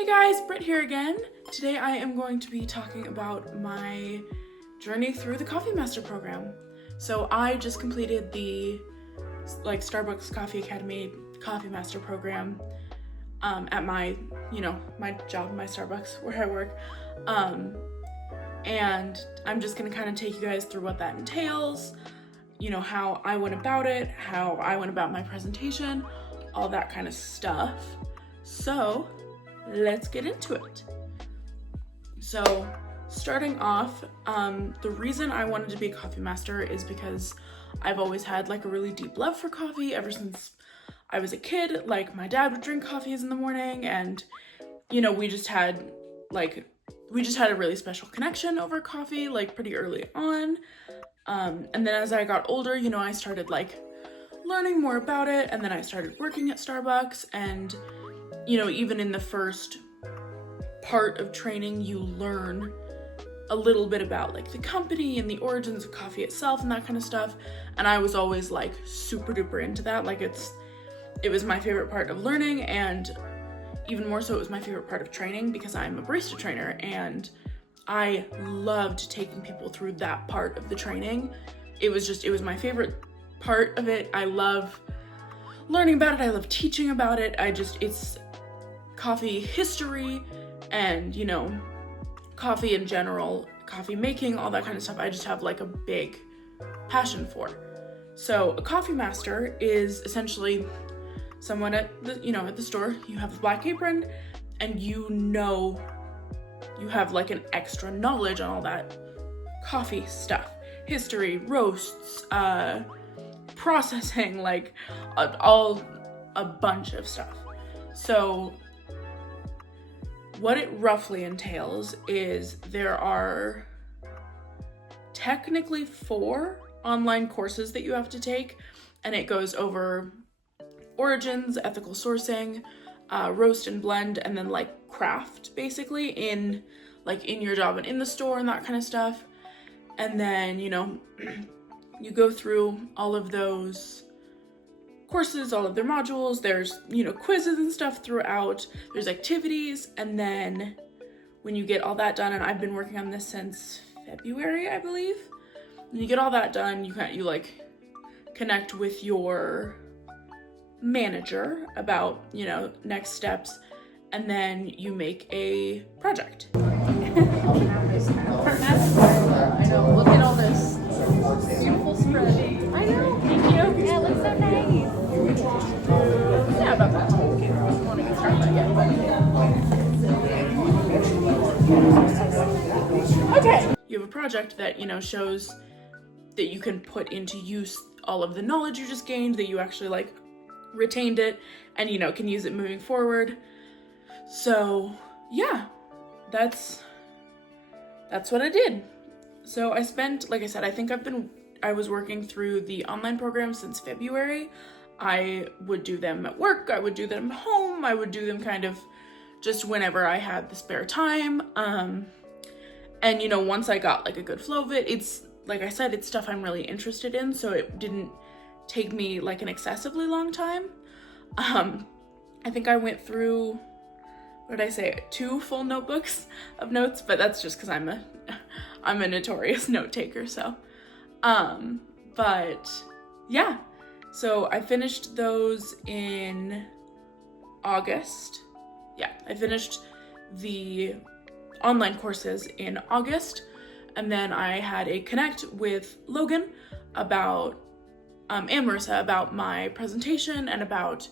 Hey guys, Britt here again. Today I am going to be talking about my journey through the Coffee Master program. So I just completed the Starbucks Coffee Academy Coffee Master program at my job, my Starbucks where I work. And I'm just gonna kind of take you guys through what that entails, how I went about it, how I went about my presentation, all that kind of stuff. So let's get into it. So starting off, the reason I wanted to be a coffee master is because I've always had a really deep love for coffee ever since I was a kid. My dad would drink coffees in the morning, and we just had a really special connection over coffee pretty early on. And then as I got older, I started learning more about it, and then I started working at Starbucks, and even in the first part of training, you learn a little bit about the company and the origins of coffee itself and that kind of stuff. And I was always super duper into that. It was my favorite part of learning, and even more so, it was my favorite part of training because I'm a barista trainer, and I loved taking people through that part of the training. It was my favorite part of it. I love learning about it. I love teaching about it. It's coffee history and, coffee in general, coffee making, all that kind of stuff. I just have a big passion for. So a coffee master is essentially someone at the store. You have a black apron, and you have an extra knowledge on all that coffee stuff, history, roasts, processing, a bunch of stuff. So what it roughly entails is there are technically 4 online courses that you have to take, and it goes over origins, ethical sourcing, roast and blend, and then craft basically in your job and in the store and that kind of stuff. And then you go through all of those courses, all of their modules. There's quizzes and stuff throughout, there's activities, and then when you get all that done, and I've been working on this since February, I believe. When you get all that done, you connect with your manager about next steps, and then you make a project. I know, look at all this beautiful spread. I know, thank you. Yeah, it looks so nice. Yeah, about that. Okay, I don't want to get started yet. Okay. You have a project that, shows that you can put into use all of the knowledge you just gained, that you actually retained it, and can use it moving forward. So yeah, that's what I did. So I spent, I said, I was working through the online program since February. I would do them at work, I would do them at home, I would do them kind of just whenever I had the spare time. And once I got a good flow of it, it's, I said, it's stuff I'm really interested in, so it didn't take me an excessively long time. I think I went through, 2 full notebooks of notes, but that's just because I'm a notorious note taker. So, but yeah, so I finished those in August. Yeah, I finished the online courses in August, and then I had a connect with Logan about and Marissa about my presentation and about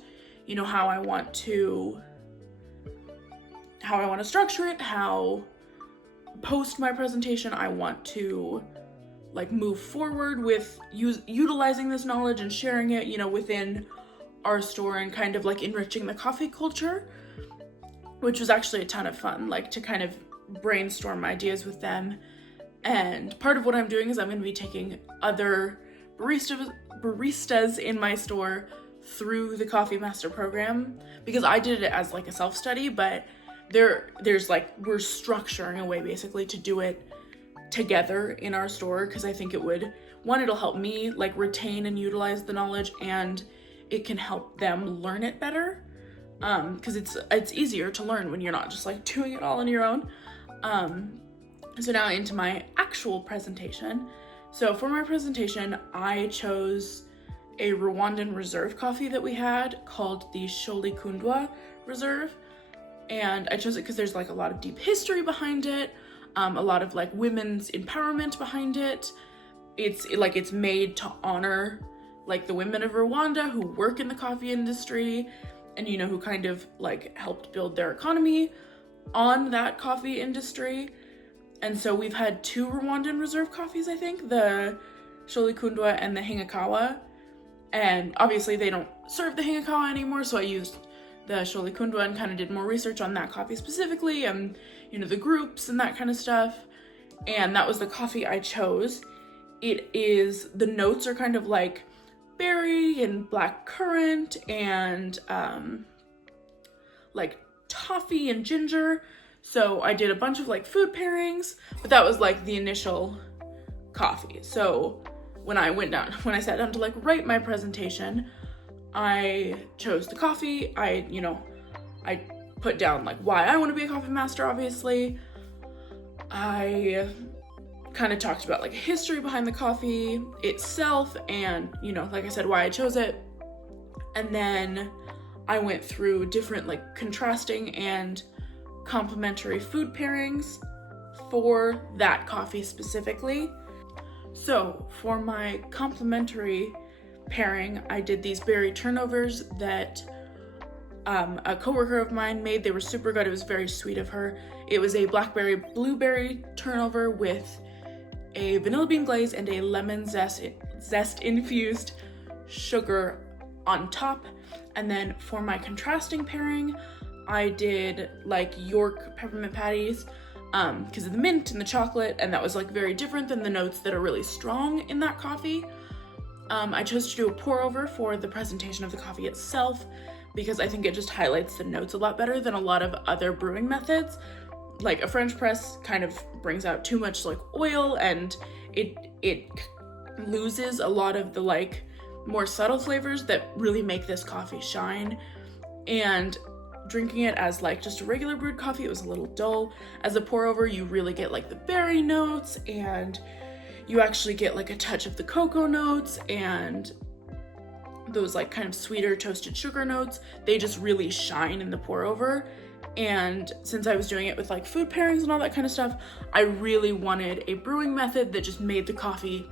how I want to structure it, how post my presentation I want to move forward with utilizing this knowledge and sharing it within our store, and kind of enriching the coffee culture, which was actually a ton of fun, to kind of brainstorm ideas with them. And part of what I'm doing is I'm going to be taking other baristas in my store through the Coffee Master program, because I did it as a self-study, but there's we're structuring a way basically to do it together in our store, because I think it'll help me retain and utilize the knowledge, and it can help them learn it better. because it's easier to learn when you're not just like doing it all on your own. So now into my actual presentation. So for my presentation, I chose a Rwandan reserve coffee that we had called the Sholi Kundwa Reserve. And I chose it because there's like a lot of deep history behind it, a lot of like women's empowerment behind it. It's made to honor like the women of Rwanda who work in the coffee industry and, you know, who kind of like helped build their economy on that coffee industry. And so we've had 2 Rwandan reserve coffees, I think, the Sholi Kundwa and the Hingakawa. And obviously they don't serve the Hingakawa anymore, so I used the Sholi Kundwa and kind of did more research on that coffee specifically and, you know, the groups and that kind of stuff. And that was the coffee I chose. The notes are kind of like berry and black currant and like toffee and ginger. So I did a bunch of like food pairings, but that was like the initial coffee. So when I sat down to like write my presentation, I chose the coffee. I put down like why I want to be a coffee master, obviously. I kind of talked about like history behind the coffee itself and, you know, like I said, why I chose it. And then I went through different like contrasting and complementary food pairings for that coffee specifically. So for my complementary pairing, I did these berry turnovers that a coworker of mine made. They were super good. It was very sweet of her. It was a blackberry blueberry turnover with a vanilla bean glaze and a lemon zest infused sugar on top. And then for my contrasting pairing, I did like York peppermint patties because of the mint and the chocolate, and that was like very different than the notes that are really strong in that coffee. I chose to do a pour over for the presentation of the coffee itself because I think it just highlights the notes a lot better than a lot of other brewing methods. Like a French press kind of brings out too much like oil and it loses a lot of the like more subtle flavors that really make this coffee shine. And drinking it as like just a regular brewed coffee, it was a little dull. As a pour over, you really get like the berry notes and you actually get like a touch of the cocoa notes and those like kind of sweeter toasted sugar notes. They just really shine in the pour over. And since I was doing it with like food pairings and all that kind of stuff, I really wanted a brewing method that just made the coffee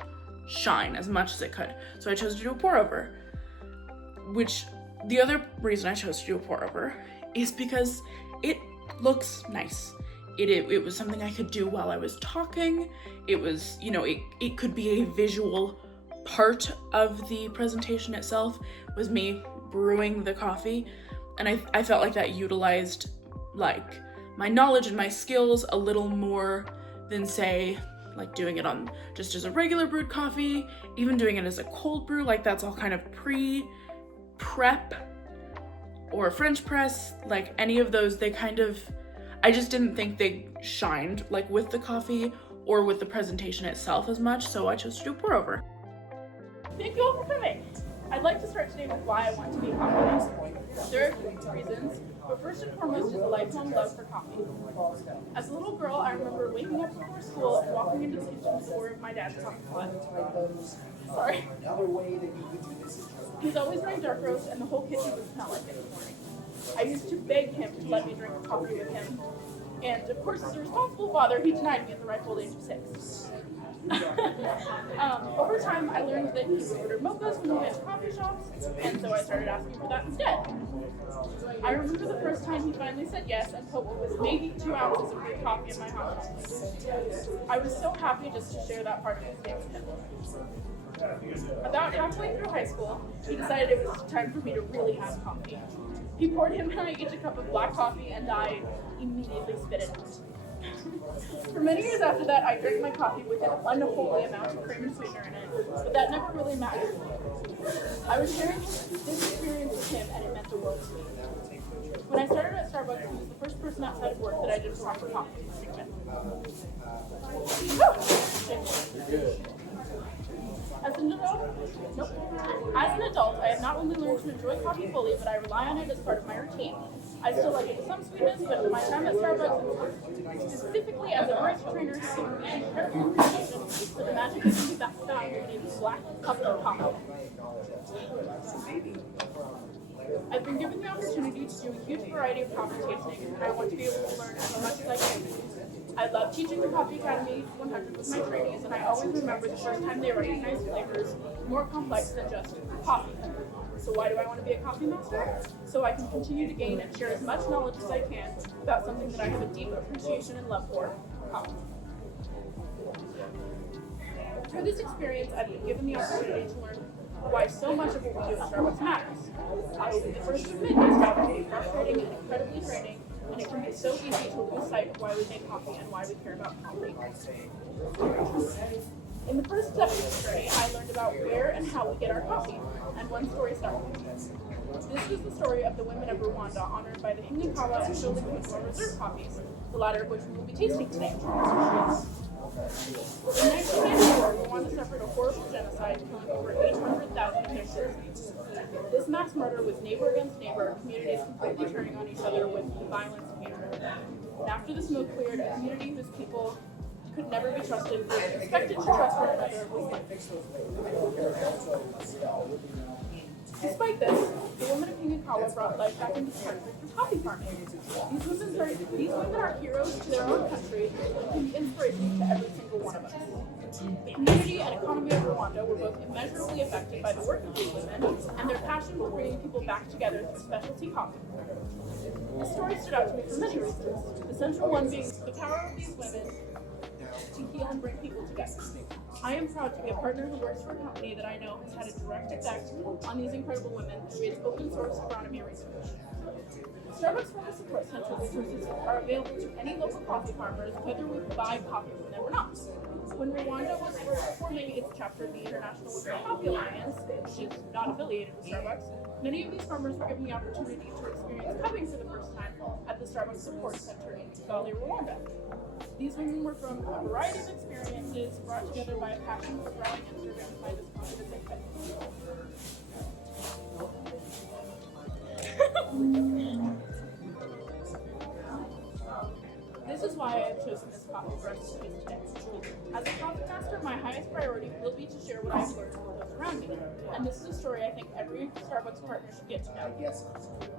shine as much as it could. So I chose to do a pour over, which the other reason I chose to do a pour over is because it looks nice. It was something I could do while I was talking. It was, you know, it could be a visual part of the presentation itself, was me brewing the coffee. And I felt like that utilized like my knowledge and my skills a little more than say like doing it on just as a regular brewed coffee, even doing it as a cold brew, like that's all kind of pre-prep or French press, like any of those, they kind of, I just didn't think they shined like with the coffee or with the presentation itself as much, so I chose to do a pour over. Thank you all for coming. I'd like to start today with why I want to be a coffee master. There are a few reasons, but first and foremost is a lifelong love for coffee. As a little girl, I remember waking up before school and walking into the kitchen to order my dad's coffee pot. Sorry. He's always running dark roast, and the whole kitchen would smell like it in the morning. I used to beg him to let me drink coffee with him, and of course, as a responsible father, he denied me at the ripe old age of 6. Over time, I learned that he would order mochas when he went to coffee shops, and so I started asking for that instead. I remember the first time he finally said yes and put what was maybe 2 ounces of brewed coffee in my hot chocolate. I was so happy just to share that part of his day with him. About halfway through high school, he decided it was time for me to really have coffee. He poured him and I each a cup of black coffee, and I immediately spit it out. For many years after that, I drank my coffee with an unholy amount of cream and sweetener in it, but that never really mattered. I was sharing this experience with him, and it meant the world to me. When I started at Starbucks, he was the first person outside of work that I did proper coffee tasting with. As an adult, nope. As an adult, I have not only learned to enjoy coffee fully, but I rely on it as part of my routine. I still like it with some sweetness, but in my time at Starbucks, specifically as a barista trainer, has given me incredible appreciation for the magic that can be found in a black cup of coffee. I've been given the opportunity to do a huge variety of coffee tasting, and I want to be able to learn as much as I can. I love teaching the Coffee Academy 100 with my trainees, and I always remember the first time they recognized flavors more complex than just coffee. So why do I want to be a coffee master? So I can continue to gain and share as much knowledge as I can about something that I have a deep appreciation and love for, coffee. Through this experience, I've been given the opportunity to learn why so much of what we do at Starbucks matters. I will be the first to admit that Starbucks can be frustrating and incredibly draining, and it can be so easy to lose sight of why we make coffee and why we care about coffee. In the first step of this journey, I learned about where and how we get our coffee, and one story started. This was the story of the women of Rwanda, honored by the Hingikawa and Shola Reserve coffees, the latter of which we will be tasting today. In 1994, Rwanda suffered a horrible genocide, killing over 800,000 of their citizens. This mass murder was neighbor against neighbor, communities completely turning on each other with violence and hatred. And after the smoke cleared, a community whose people could never be trusted, expected to trust one another, was life. Despite this, the women of Hingikawa brought life back into the country through coffee farming. These women are heroes to their own country and can be inspirations to every single one of us. The community and economy of Rwanda were both immeasurably affected by the work of these women and their passion for bringing people back together through specialty coffee. This story stood out to me for many reasons, the central one being the power of these women to heal and bring people together. I am proud to be a partner who works for a company that I know has had a direct effect on these incredible women through its open source agronomy research. Starbucks Farmer Support Center resources are available to any local coffee farmers, whether we buy coffee from them or not. When Rwanda was forming its chapter of the International Women's Coffee Alliance, which is not affiliated with Starbucks, many of these farmers were given the opportunity to experience cupping for the first time at the Starbucks Support Center in Kigali, Rwanda. These women were from a variety of experiences brought together by a passion for growing and serving by this positive effect. This is why I have chosen this coffee for us to taste today. As a coffee master, my highest priority will be to share what I've learned with those around me. And this is a story I think every Starbucks partner should get to know.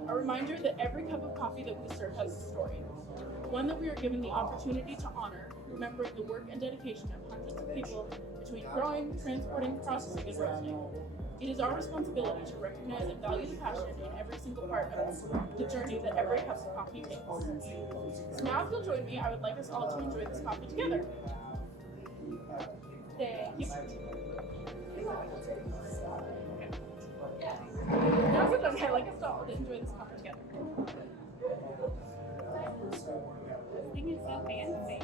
A reminder that every cup of coffee that we serve has a story. One that we are given the opportunity to honor, remembering the work and dedication of hundreds of people between growing, transporting, processing, and roasting. It is our responsibility to recognize and value the passion in every single part of the journey that every cup of coffee takes. So now if you'll join me, I would like us all to enjoy this coffee together. Thank you. Now we're done. I'd like us all to enjoy this coffee together. This thing is so fancy.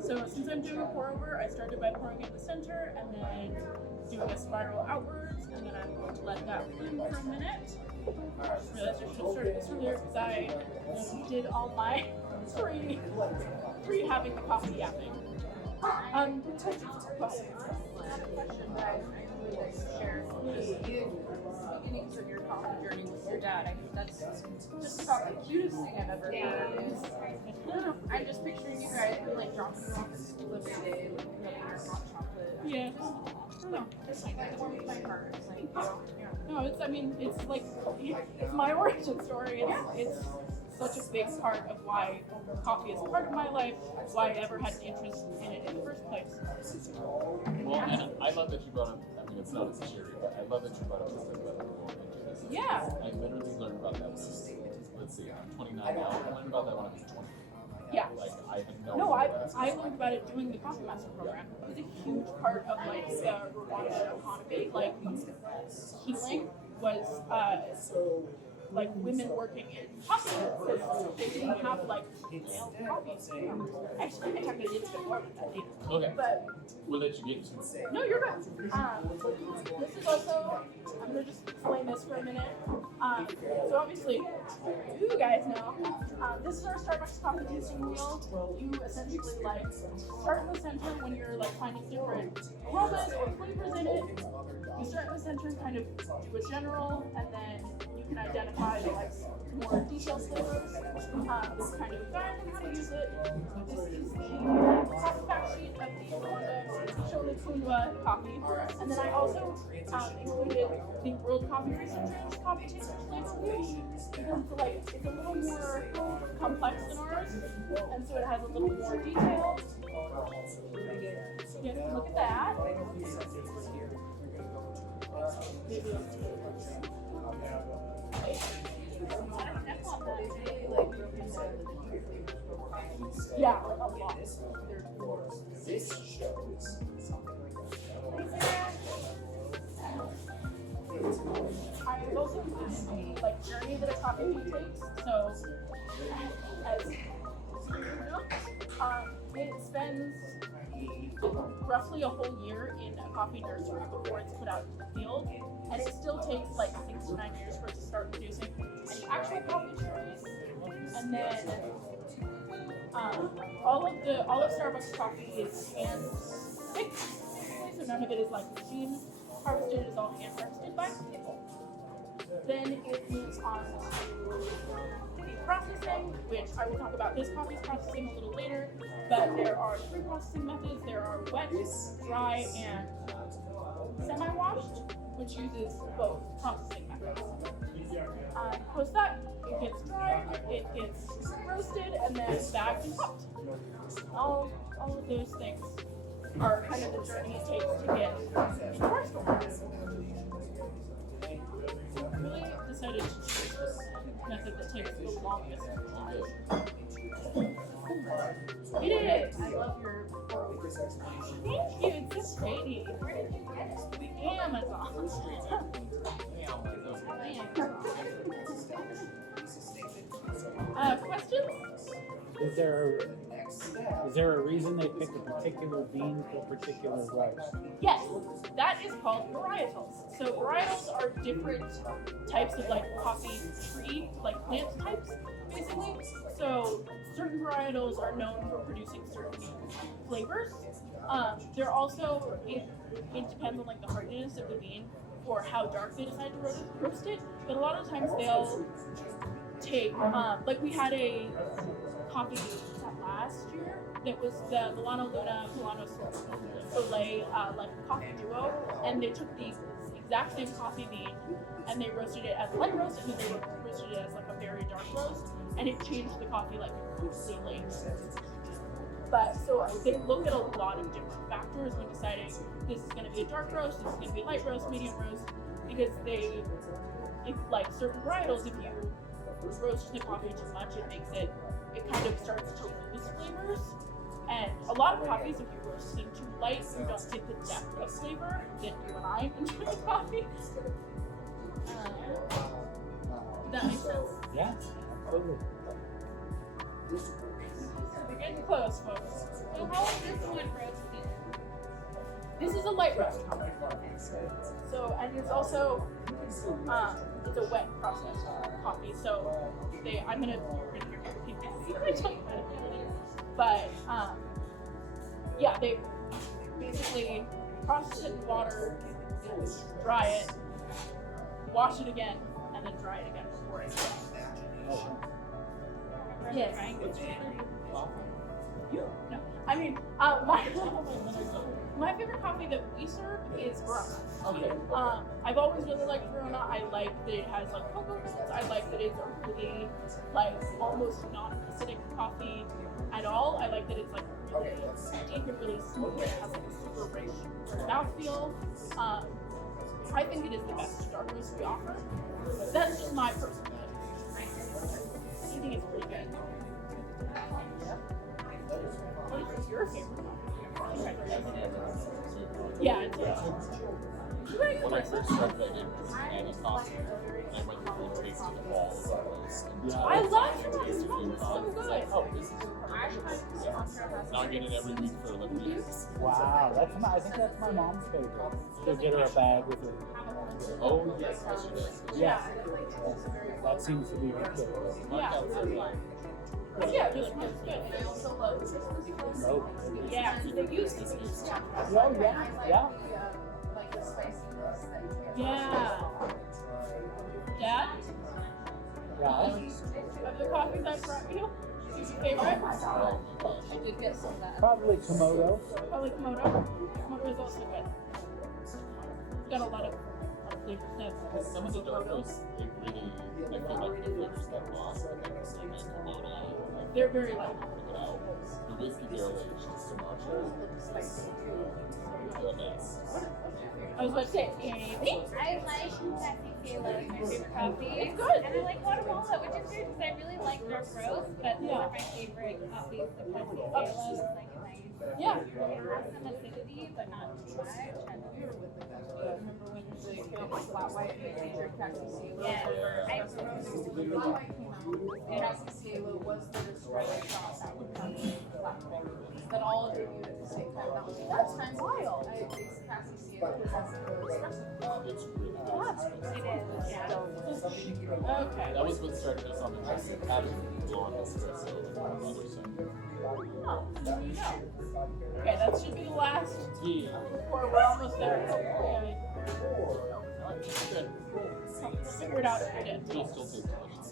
So since I'm doing a pour over, I started by pouring in the center and then doing a spiral outwards, and then I'm going to let that bloom for a minute. I realized I should have started this earlier because I did all my pre having the coffee yapping. I have a question that I really like to share. The beginnings of your coffee journey with your dad. I think that's just about the cutest thing I've ever heard. I'm just picturing you guys like dropping you off at school every day, looking up your hot chocolate. Yeah. I don't know. Just like that warms my heart. It's like, No, it's like, it's my origin story. It's such a big part of why coffee is a part of my life, why I ever had an interest in it in the first place. Well, and I love that you brought up, I mean, it's not as cheery, but I love that you brought up this thing about going into this. Yeah. I literally learned about that when I was, let's see, I'm 29 now. I learned about that when I was 20. Yeah. Like, I had No, idea. I learned about it doing the Coffee Master program. It was a huge part of like the Rwanda economy. Like healing was like women working in coffee because they didn't have like male coffee. Actually, I technically did get more than that data. Okay. But We'll let you get to. no, you're good. This is also, I'm gonna just explain this for a minute. So obviously, you guys know, this is our Starbucks coffee tasting wheel. You essentially like start in the center when you're like finding different aromas or flavors in it. You start in the center and kind of do a general, and then you can identify the like more detailed flavors. This kind of guide on how to use it. This is the coffee fact sheet of the Shona Tsunuwa coffee. And then I also included the World Coffee Researchers coffee taster flavor wheel. Because it's a little more complex than ours, and so it has a little more detail. You can look at that. Yeah, like a lot. I've also included the like journey that a coffee bean takes. So, as you know, it spends roughly a whole year in a coffee nursery before it's put out into the field, and it still takes like 6 to 9 years for it to start producing any actual coffee trees. And then all of Starbucks coffee is hand picked, so none of it is like machine harvested. It's all hand harvested by people. Then it moves on to the processing, which I will talk about this coffee's processing a little later. But there are 3 processing methods. There are wet, dry, and semi-washed, which uses both processing methods. Post that, it gets dried, it gets roasted, and then bagged and popped. All of those things are kind of the journey it takes to get into our store. I really decided to choose this method that takes the longest. It is! I love your 4 weeks. Thank you, it's so pretty. Where did you get it? Amazon. Questions? Is there a reason they pick a particular bean for a particular roast? Yes, that is called varietals. So varietals are different types of like coffee tree, like plant types, basically. So certain varietals are known for producing certain flavors. They're also, it depends on like the hardiness of the bean or how dark they decide to roast it. But a lot of times they'll take, like we had a coffee last year that was the Milano Luna Milano Soleil like coffee duo, and they took the exact same coffee bean and they roasted it as a light roast, and then they roasted it as like a very dark roast, and it changed the coffee like completely. But so they look at a lot of different factors when deciding this is going to be a dark roast, this is going to be a light roast, medium roast, because if like certain varietals, if you roast the coffee too much, it kind of starts to lose flavors. And a lot of coffees, if you roast them too light, you don't get the depth of flavor that you and I enjoy the coffee. Did that make sense? Yeah, absolutely. We're getting close, folks. So how is this one roasted? This is a light roast coffee. So, and it's also, it's a wet processed coffee. So I'm gonna hear people talk about it in a minute. But, yeah, they basically process it in water, dry it, wash it again, and then dry it again before it. Yes. No, I mean, my favorite coffee that we serve is Verona. Okay. I've always really liked Verona. I like that it has like cocoa notes. I like that it's a really like almost non-acidic coffee at all. I like that it's like really deep and really smooth. It has like a super rich mouthfeel. I think it is the best dark roast we offer. That's just my personal opinion. I think it's pretty good. What is your favorite coffee? Yeah, it's when I first started, I did Annie coffee, and I went through and tasted all of the roasts. Yeah. I love Toronto. Tasted It's food so It's good. like, oh, this is now I get it every week for 11 years. Wow, I think that's my mom's favorite. She'll get her a bag with her. Oh yes, yes she does. Yeah. That seems to be the kid. Yeah. Yeah, this one's good. They also love No. Yeah, they use these stuff. Oh, yeah, yeah. Yeah. Dad, Yeah. of the coffees I brought you, who's your favorite? Oh my gosh. I did get some of that. Probably Komodo. Probably Komodo. Komodo is also good. It's got a lot of flavor stuff. Some of the dark roasts, it really, I feel like the flavors got lost. Like I was saying, like Komodo, like They're very light. pick it out. The whiskey barrel aged Sumatra. Goodness. I was about to say, Amy. I like Cafe Kayla as my favorite coffee. It's good. And I like Guatemala, which is weird because I really like dark roast, but those are my favorite coffees. The Cafe Kayla is like nice. Yeah. It has some acidity, but not too much. And Remember when they came up with flat white and they were Cassie yeah, I Flat white came out, and Cassie was the destroyer sauce that would come in flat white. That all of you knew at the same time. That's wild. I taste Cassie because that's the espresso. It's really good. it is. Yeah. Okay. That was what started us on the quest of having blonde espresso and other stuff. Oh, there you go. Okay, that should be the last. Yeah. Or we're almost there. Okay. Good. Figure it out if we did. It'll still taste delicious.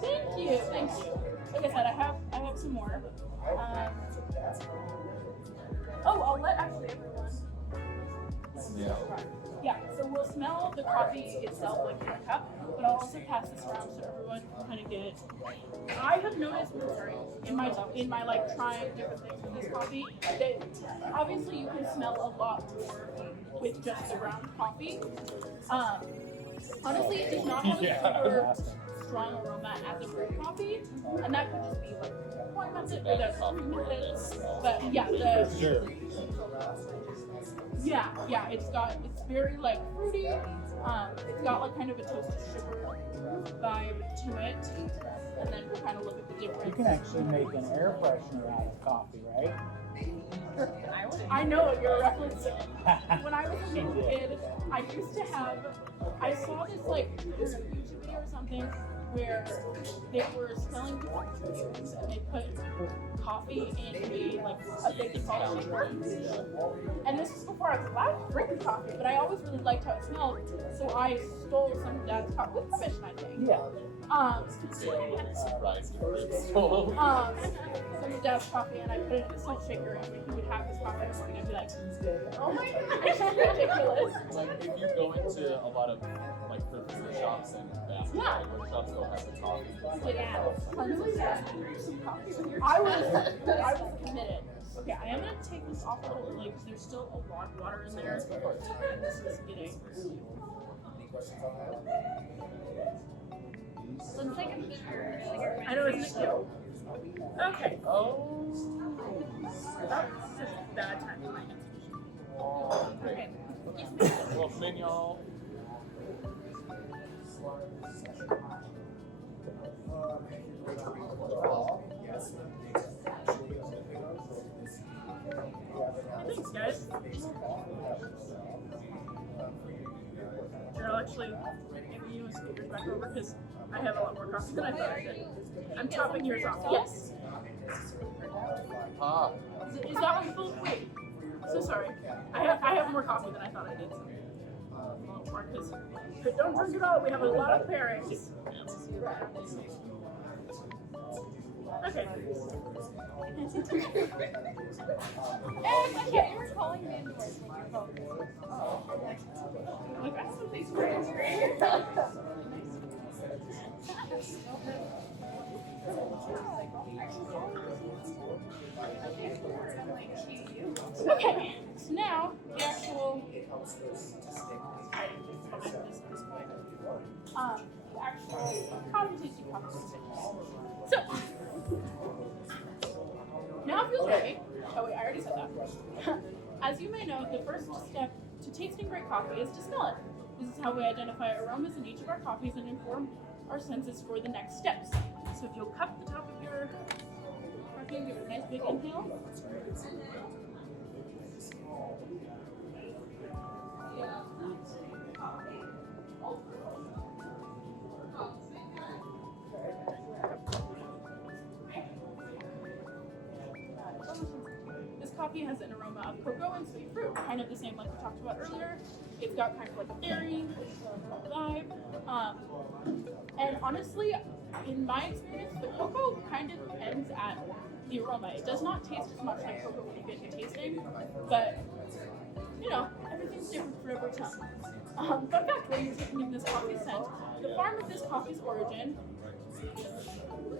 Thank you, thank you. Like I said, I have some more. I'll let actually everyone. Yeah. Yeah, so we'll smell the coffee itself, like in a cup, but I'll also pass this around so everyone can kind of get. I have noticed, in my like trying different things with this coffee, that obviously you can smell a lot more with just the ground coffee. Honestly, it does not have a super strong aroma as a brewed coffee, and that could just be like 1 method or that's 3 methods. But yeah, Sure. it's very like fruity. It's got like kind of a toasted sugar vibe to it, and then we'll kind of look at the You difference. can actually make an air freshener out of coffee, right? I know what you're referencing. When I was a little kid, I used to have. I saw this like YouTube video or something where they were smelling different perfumes and they put coffee in a big salt shaker. And this was before I was allowed to drink coffee, but I always really liked how it smelled, so I stole some of Dad's coffee with permission, I think. Yeah. Surprised if it's so. Some of Dad's coffee, and I put it in a salt shaker, and he would have his coffee in the morning. I'd be like, oh my gosh, it's ridiculous. Like if you go into a lot of like perfume shops and basket shops, they'll have the coffee. It's like, Yeah. oh, I was committed. Okay, I am gonna take this off a little, like, there's still a lot of water in there. And this is getting. Looks like a beer. Like I know, isn't it cute? Okay. Oh. That was such a bad time for my institution. Okay. Well, then y'all. Thanks, guys. Here, I'll actually give you a speakers back over because I have a lot more coffee than I thought I did. I'm topping yours off. Yes. Ah. Is that one full? Wait. So sorry. I have more coffee than I thought I did. But don't drink it all. We have a lot of pairings. Okay. yeah, you were calling me indoors when your phone was. Like, I have some things for you. Okay, so now the actual the actual competency conversation. So now if you'll ready, Oh wait, I already said that. As you may know, the first step to tasting great coffee is to smell it. This is how we identify aromas in each of our coffees and inform our senses for the next steps. So if you'll cup the top of your coffee and give it a nice big inhale. This coffee has an aroma of cocoa and sweet fruit, kind of the same like we talked about earlier. It's got kind of like a berry vibe. And honestly, in my experience, the cocoa kind of ends at the aroma. It does not taste as much like cocoa when you get to tasting, but you know, everything's different for every tongue. Fun fact, while you're taking in this coffee scent, the farm of this coffee's origin,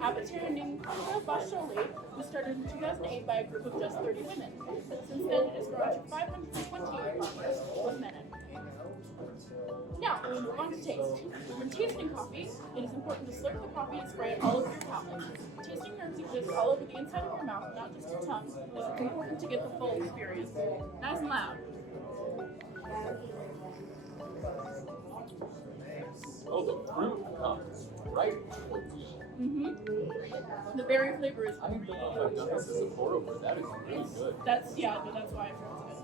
Abattoir named Bacholi, was started in 2008 by a group of just 30 women. Since then, it has grown to 528 farmers with men. Now, we'll move on to taste. When tasting coffee, it is important to slurp the coffee and spray it all over your palate. Tasting nerves exist all over the inside of your mouth, not just your tongue, so it's important to get the full experience. Nice and loud. Oh, the fruit comes right towards you. The berry flavor is I don't really know if I've done this as a pour over. That is really good. that's why I chose it.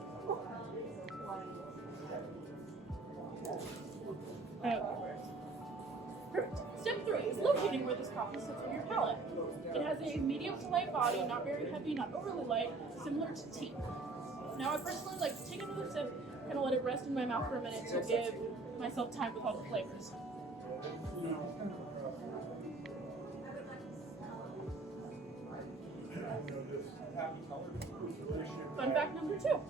Perfect. Step 3 is locating where this coffee sits on your palate. It has a medium to light body, not very heavy, not overly light, similar to tea. Now I personally like to take another sip and let it rest in my mouth for a minute to give myself time with all the flavors. Fun fact number 2.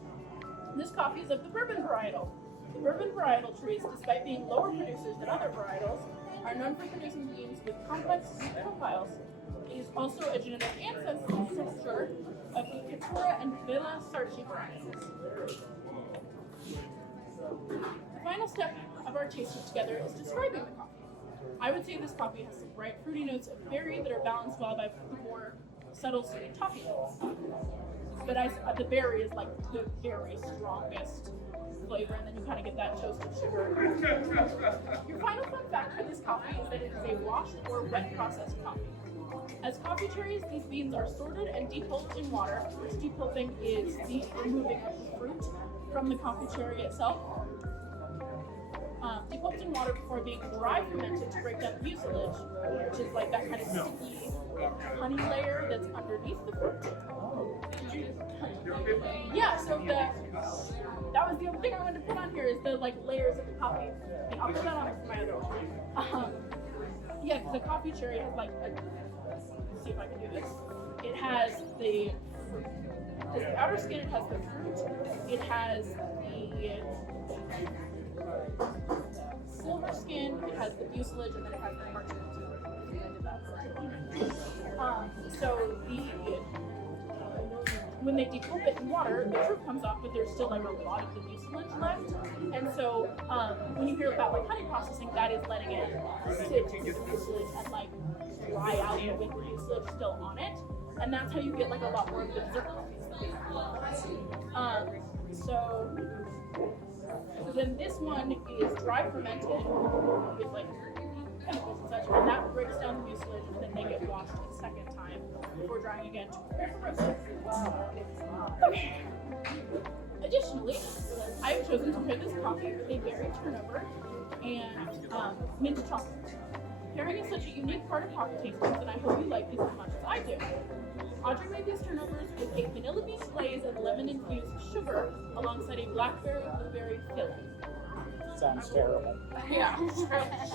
This coffee is of the bourbon varietal. The bourbon varietal trees, despite being lower producers than other varietals, are known for producing beans with complex sweet profiles. It is also a genetic ancestor of the Caturra and Villa Sarchi varietals. The final step of our tasting together is describing the coffee. I would say this coffee has some bright fruity notes of berry that are balanced well by the more subtle sweet toffee notes. But the berry is like the very strongest flavor, and then you kind of get that toasted sugar. Your final fun fact for this coffee is that it is a washed or wet processed coffee. As coffee cherries, these beans are sorted and depulped in water, which depulping is the removing of the fruit from the coffee cherry itself. Depulped in water before being dry fermented to break down the mucilage, which is like that kind of sticky honey layer that's underneath the fruit. Yeah, so that was the other thing I wanted to put on here is the like layers of the coffee. And I'll put that on for my other one. Yeah, because the coffee cherry has like let's see if I can do this. It has the fruit. The outer skin, it has the fruit. It has the silver skin, it has the mucilage, and then it has the parchment too. So when they depulp it in water, the fruit comes off, but there's still like a lot of the mucilage left. And so when you hear about like honey processing, that is letting it sit with the mucilage and like dry out with the mucilage still on it. And that's how you get like a lot more of the dessert coffees. So then this one is dry fermented with like chemicals and such, and that breaks down the mucilage, and then they get washed a second time before drying again to prepare for roasting. Okay. Additionally, I have chosen to pair this coffee with a berry turnover and mint chocolate. Pairing is such a unique part of coffee tastings, and I hope you like these as much as I do. Audrey made these turnovers with a vanilla bean glaze and lemon-infused sugar alongside a blackberry blueberry filling. Sounds terrible. Yeah,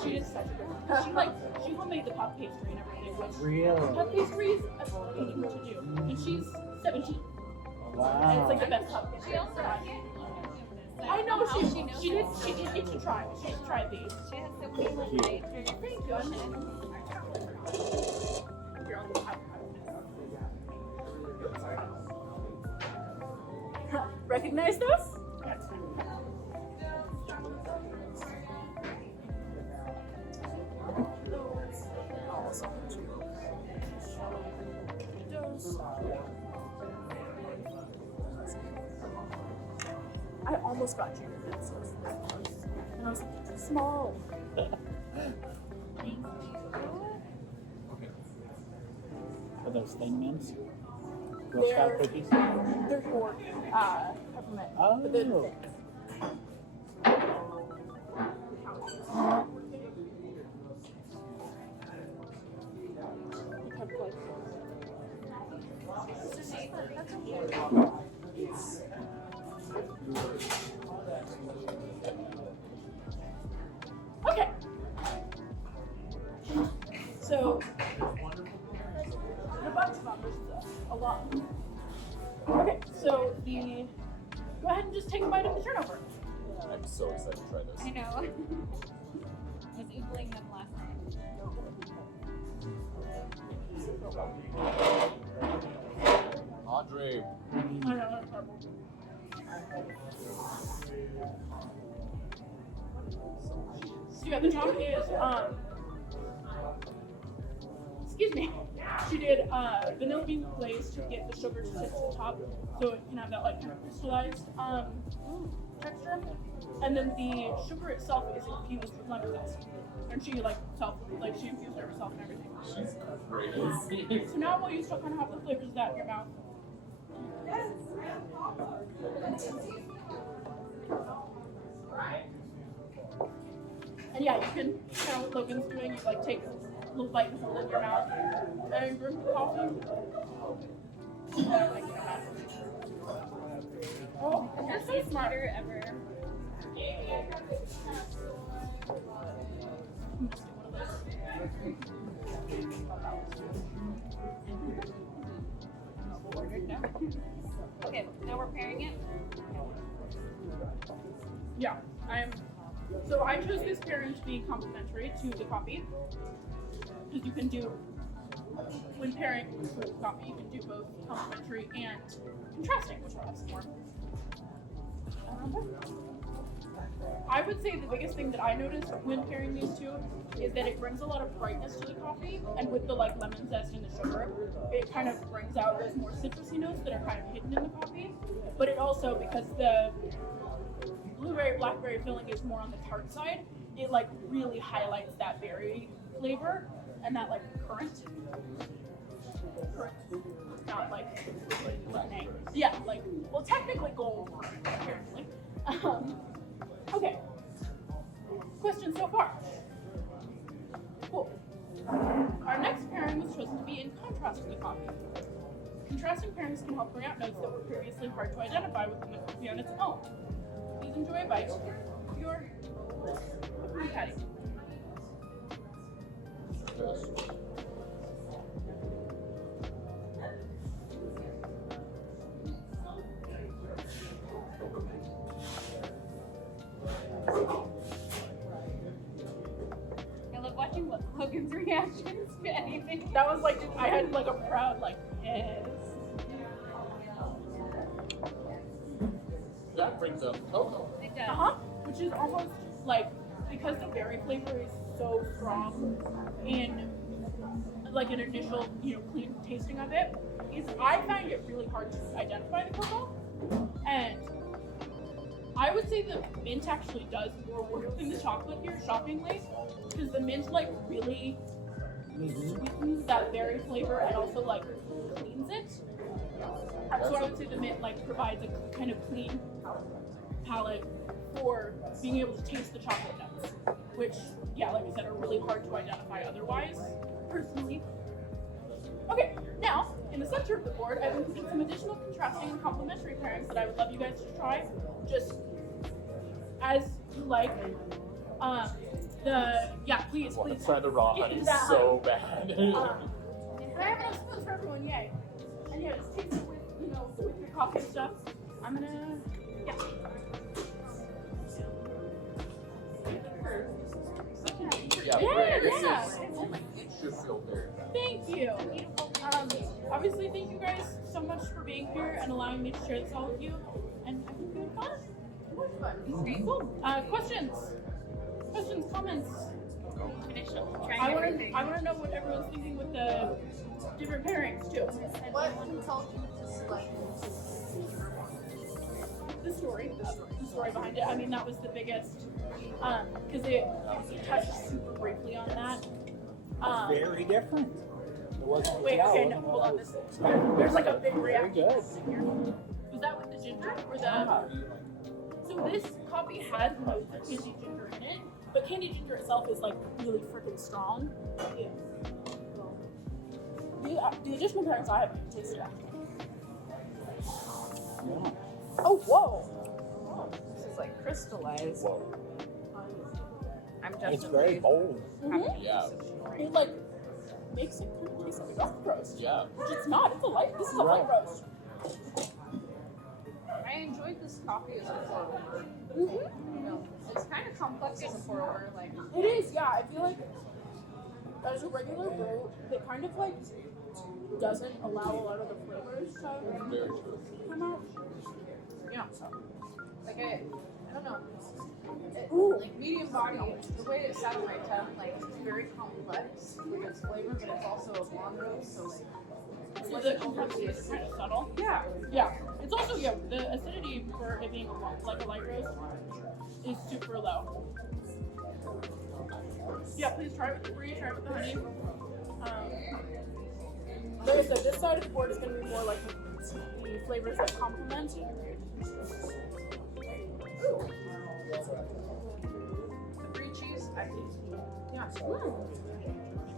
she is such a good. She homemade the puff pastry and everything. Which Really? puff pastry is a pain to do, and she's 17, and it's Wow. like the best puff pastry. She also I know how she knows did get to try. She has tried these. She has so many like Cute. nice Thank you. Here, I'll have Recognize those? scratchy. It's so small. And I was like, it's small. Are those Thin Mints? Girl Scout They're- cookies? They're for peppermint. But they're Oh. thick. Okay. So the bunch of numbers is a lot. Okay, so go ahead and just take a bite of the turnover. I'm so excited to try this. I know. I was oogling them last night. Andre, I know, that's horrible. So yeah, the top is excuse me. She did vanilla bean glaze to get the sugar to sit to the top, so it can have that like kind of crystallized texture. And then the sugar itself is infused with lemon zest, and she she infused it herself and everything. she's great. So now while you still kind of have the flavors of that in your mouth. And yeah, you can kind of what Logan's doing, you like take a little bite and hold it in your mouth and drink the coffee. Oh, you're so Best smart. butter ever. Ordered now. Okay, now we're pairing it. Yeah, so I chose this pairing to be complementary to the coffee. Because you can do, when pairing with coffee, you can do both complementary and contrasting, which I'll have some more. I would say the biggest thing that I noticed when pairing these two is that it brings a lot of brightness to the coffee, and with the like lemon zest and the sugar, it kind of brings out those more citrusy notes that are kind of hidden in the coffee. But it also, because the blueberry blackberry filling is more on the tart side, it like really highlights that berry flavor and that like currant, not like yeah, like well technically gold apparently. Okay. Questions so far? Cool. Our next pairing was chosen to be in contrast to the coffee. Contrasting pairings can help bring out notes that were previously hard to identify within the coffee on its own. Please enjoy a bite of your patty. I love watching Logan's reactions to anything. That was like, I had like a proud like, yes. That brings up cocoa. It does. Which is almost like, because the berry flavor is so strong in like an initial, clean tasting of it, I find it really hard to identify the cocoa. And I would say the mint actually does more work than the chocolate here, shockingly, because the mint like really sweetens that berry flavor and also like cleans it. So I would say the mint like provides a kind of clean palate for being able to taste the chocolate notes, which, yeah, like I said, are really hard to identify otherwise, personally. Okay, now, in the center of the board, I've included some additional contrasting and complementary pairings that I would love you guys to try, just as you like. Please. Want to try the raw honey Exactly. so bad. And I have enough spoons for everyone, yay. And yeah, just taste it with, with your coffee and stuff. I'm gonna, yeah. Yeah. It should feel very bad. Thank you. Obviously, thank you guys so much for being here and allowing me to share this all with you. And having good fun. Cool. Questions? Questions, comments? Finish I want to know what everyone's thinking with the different pairings too. What compelled you to select The story. the story behind it. I mean, that was the biggest, because it touched super briefly on that. Very different. It wasn't. Wait, yeah, okay, it no, wasn't hold on. like- This there's like a big Very reaction good. here. Was that with the ginger or the? So this coffee has notes of candy ginger in it, but candy ginger itself is like really freaking strong. Yeah. The additional parents I haven't tasted it. Yeah. Oh, whoa! This is like crystallized. I'm It's definitely very bold. Mhm. Yeah. It like makes it kind of taste like a dark roast. Yeah. Which it's not. It's a light. This is a light roast. I enjoyed this coffee as a pour over. Mm-hmm. You know, it's kind of complex as a pour over. Like, It is, yeah. I feel like as a regular brew, it kind of like doesn't allow a lot of the flavors to Very true. come out. yeah. Like I don't know. Ooh. Like medium body, the way it sat on my tongue, like it's very complex with its flavor, but it's also a blonde roast, so like So the complexity is kind of subtle. yeah. Yeah. It's also, yeah, the acidity for it being like a light roast is super low. Yeah, please try it with the brie, try it with the honey. Like I said, this side of the board is going to be more like the flavors that complement. The brie cheese, I think, yeah.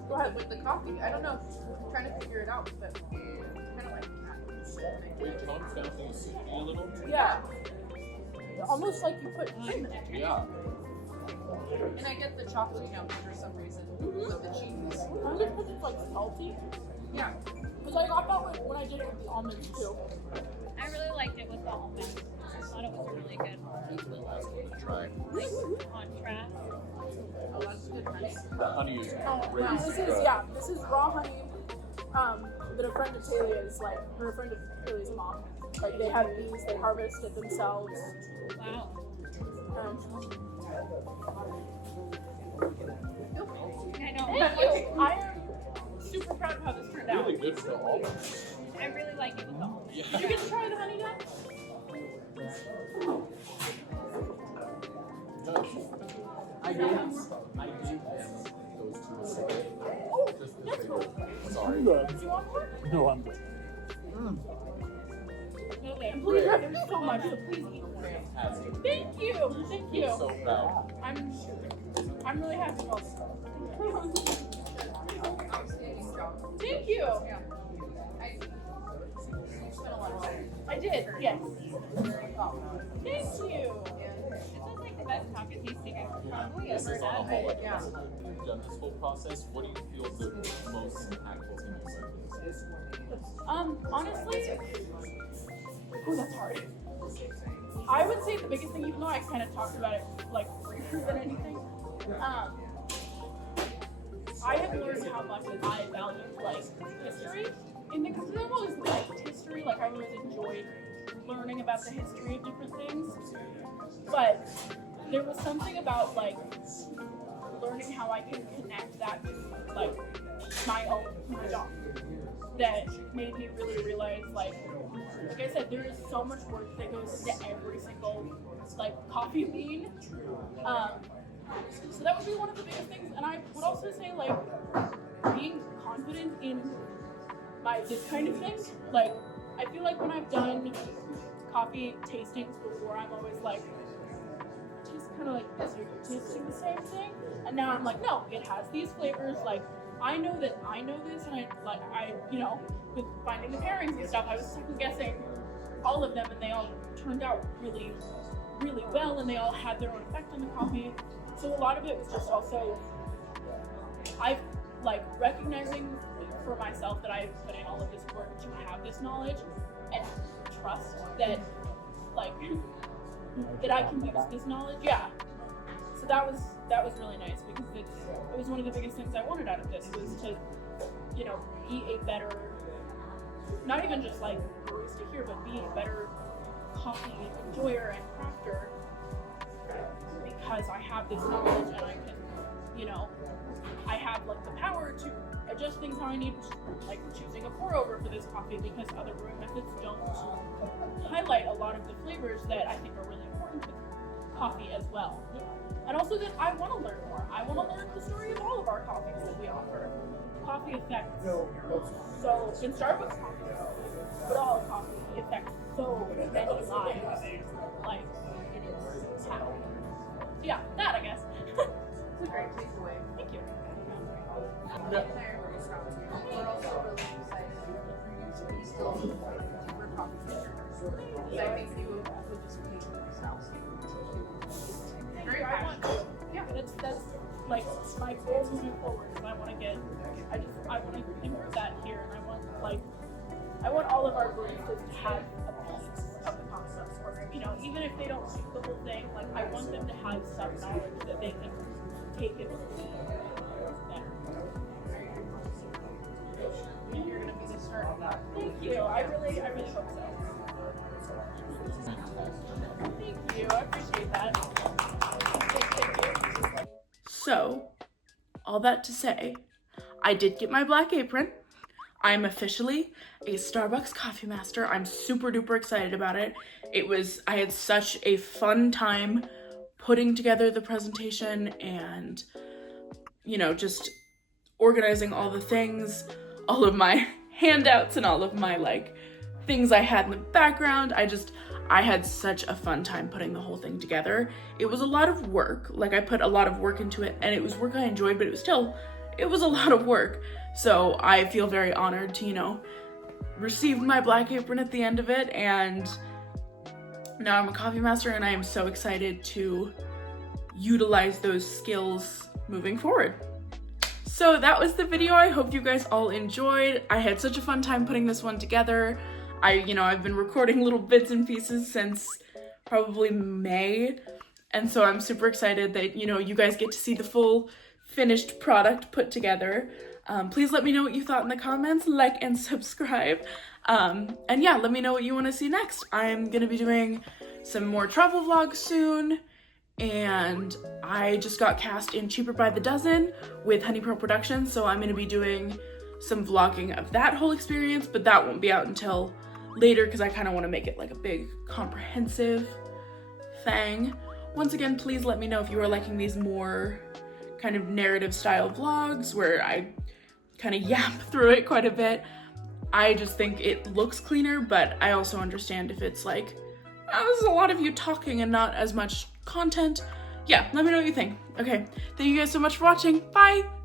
Go ahead. With the coffee, I don't know. I'm trying to figure it out, but it's kind of like that. It tones down the acidity a little. Yeah. Almost like you put cream in it. Yeah. And I get the chocolatey notes for some reason with the cheese. I wonder if it's like salty. Yeah. Because I got that when I did it with the almonds too. I really liked it with the almonds. I thought it was really good. Here's my last one to try. Contrast. Oh, that's good honey. The honey is Oh, crazy this is good. this is raw honey. That a friend of Talia's, like, or a friend of Talia's mom. Like they have bees, they harvest it themselves. Wow. I know. Thank you. I am super proud of how this turned out. Really good for all of us. I really like it with the almonds. Yeah. Did you get to try the honey nut? I gave them those two aside. Oh, Just 'cause that's they cool. were, sorry. I'm good. Do you want more? No, I'm good. Okay. Please, there's so much, so please eat more. Fantastic. Thank you. Thank you. So proud. I'm really happy about this. Outstanding job. Thank you. Yeah. You spent a lot of time. I did, yes. Very well. Thank you. This is like the best taco tasting I've probably This ever is on a done. whole, like, Yeah. you've done this whole process. What do you feel the most impactful thing you said with this? Honestly, oh, that's hard. I would say the biggest thing, even though I kind of talked about it like briefer than anything, I have learned how much I value like history in the because I've always liked history. Like I've always enjoyed learning about the history of different things. But there was something about like learning how I can connect that to like my job that made me really realize like I said, there is so much work that goes into every single like coffee bean. So that would be one of the biggest things. And I would also say like being confident in this kind of thing. Like I feel like when I've done coffee tastings before, I'm always like just kind of like this, you're tasting the same thing. And now I'm like, no, it has these flavors. Like I know that I know this, and I you know, with finding the pairings and stuff, I was second guessing all of them, and they all turned out really, really well, and they all had their own effect on the coffee. So a lot of it was just also, I've like recognizing for myself that I've put in all of this work to have this knowledge and trust that, like, that I can use this knowledge. Yeah. So that was really nice because it was one of the biggest things I wanted out of this was to, you know, be a better, not even just like barista here, but be a better coffee enjoyer and crafter because I have this knowledge and I can, you know, I have like the power to adjust things how I need, like choosing a pour over for this coffee because other brewing methods don't highlight a lot of the flavors that I think are really important with coffee as well. And also that I want to learn more. I want to learn the story of all of our coffees that we offer. Coffee affects so, in Starbucks coffee, but all coffee affects so many lives. Like, it's how. So yeah, that I guess. It's a great takeaway. Thank you. We're also really excited for you to be still deeper coffee drinkers. Because I think you would just be this house. Very I want passionate. yeah, that's like my goal moving forward. Is I want to improve that here, and I want all of our baristas to have a piece of the concept, or even if they don't do the whole thing, like I want them to have some knowledge that they can take it there. And you're going to be the start of that. Thank you. I really hope so. Thank you. I appreciate that. Thank you. So, all that to say, I did get my black apron. I'm officially a Starbucks coffee master. I'm super duper excited about it. I had such a fun time putting together the presentation and, just organizing all the things, all of my handouts and all of my things I had in the background. I had such a fun time putting the whole thing together. It was a lot of work. I put a lot of work into it, and it was work I enjoyed, but it was a lot of work. So I feel very honored to, receive my black apron at the end of it, and now I'm a coffee master, and I am so excited to utilize those skills moving forward. So that was the video. I hope you guys all enjoyed. I had such a fun time putting this one together. I've been recording little bits and pieces since probably May, and so I'm super excited that, you guys get to see the full finished product put together. Please let me know what you thought in the comments, like and subscribe. And yeah, let me know what you want to see next. I'm gonna be doing some more travel vlogs soon, and I just got cast in Cheaper by the Dozen with Honey Pearl Productions, so I'm gonna be doing some vlogging of that whole experience, but that won't be out until later because I kind of want to make it like a big comprehensive thing. Once again, please let me know if you are liking these more kind of narrative style vlogs where I kind of yap through it quite a bit. I just think it looks cleaner, but I also understand if it's like, oh, this is a lot of you talking and not as much content. Yeah, let me know what you think. Okay, thank you guys so much for watching. Bye!